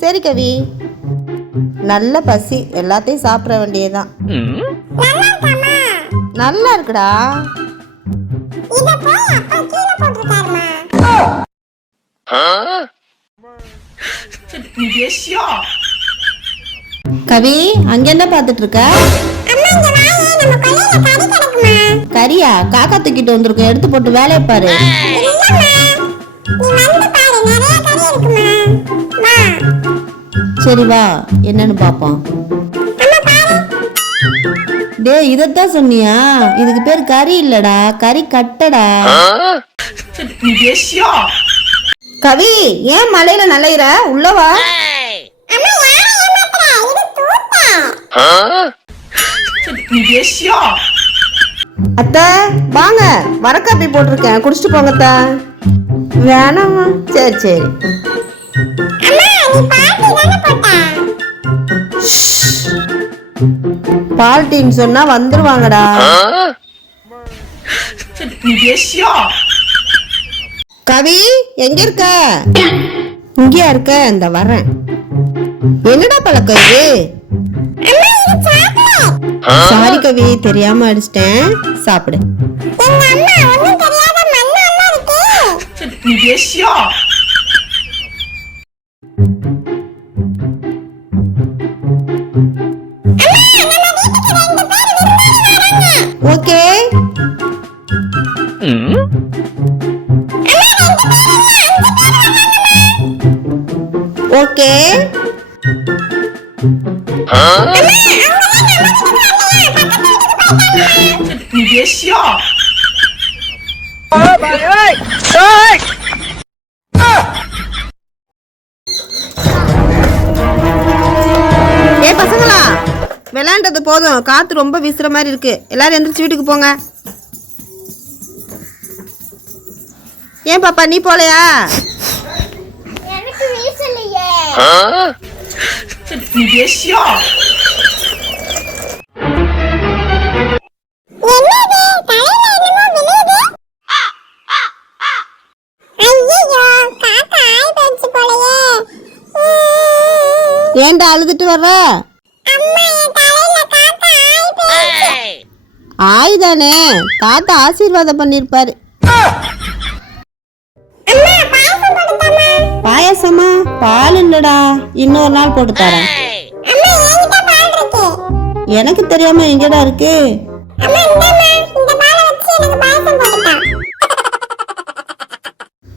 சரி கவி, நல்ல பசி, எல்லாத்தையும் சாப்பிட வேண்டியதுதான். நல்லா இருக்குடா. கவி, அங்க என்ன பாத்துட்டு இருக்க? கரியா? காக்கா தூக்கிட்டு வந்திருக்க, எடுத்து போட்டு வேலையை பாரு. சரி வா, என்னன்னு பாப்போம். டே, இதத்தான் சொன்னியா? இதுக்கு பேர் கறி இல்லடா, கறி கட்டடா. கவி, ஏன் மலையில நலையிற? உள்ளவா. அத்தை வாங்க, வரக்காப்பி போட்டிருக்கேன், குடிச்சிட்டு போங்க அத்தை. வேணாமா? சரி சரி. பால் டீன்னு சொன்னா வந்துருவாங்கடா. கவி, எங்க இருக்க? இங்கயா இருக்க? இந்த வரேன். என்னடா பழக்கம் இது? சாரி கவி, தெரியாம அடிச்சிட்டேன், சாப்பிடு. ஓகே. ஓகே. பசங்களா, விளையாண்டது போதும், காத்து ரொம்ப வீசுற மாதிரி இருக்கு. எல்லாரும் எந்திரிச்சு வீட்டுக்கு போங்க. ஏன் பாப்பா, நீ போலையா? ஏன்டா அழுதுட்டு வர்ற? ஆய்தானே, தாத்தா ஆசீர்வாதம் பண்ணிருப்பாரு. பாயாசமா? பால் இல்லடா, இன்னொரு நாள் போட்டு தரேன். எனக்கு தெரியாம எங்கடா இருக்கு?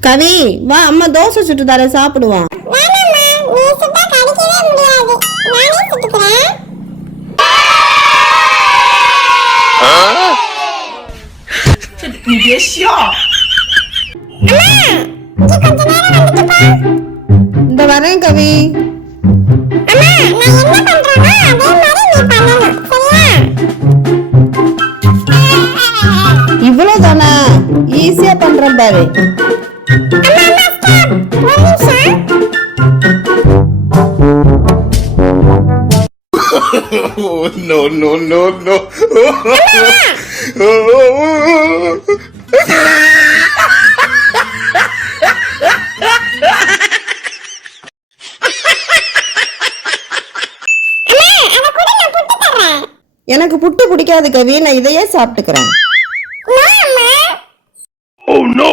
கவி வா, அம்மா தோசை சுட்டு தரேன், சாப்பிடுவான். இந்த வரேன் கவி. இவ்வளவுதானா? ஈஸியா பண்றேன் பாரு. No, no, no, no. எனக்கு புட்டு பிடிக்காது கவி, நான் இதையே சாப்பிட்டுக்கிறேன். Oh no!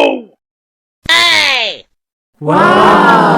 Wow!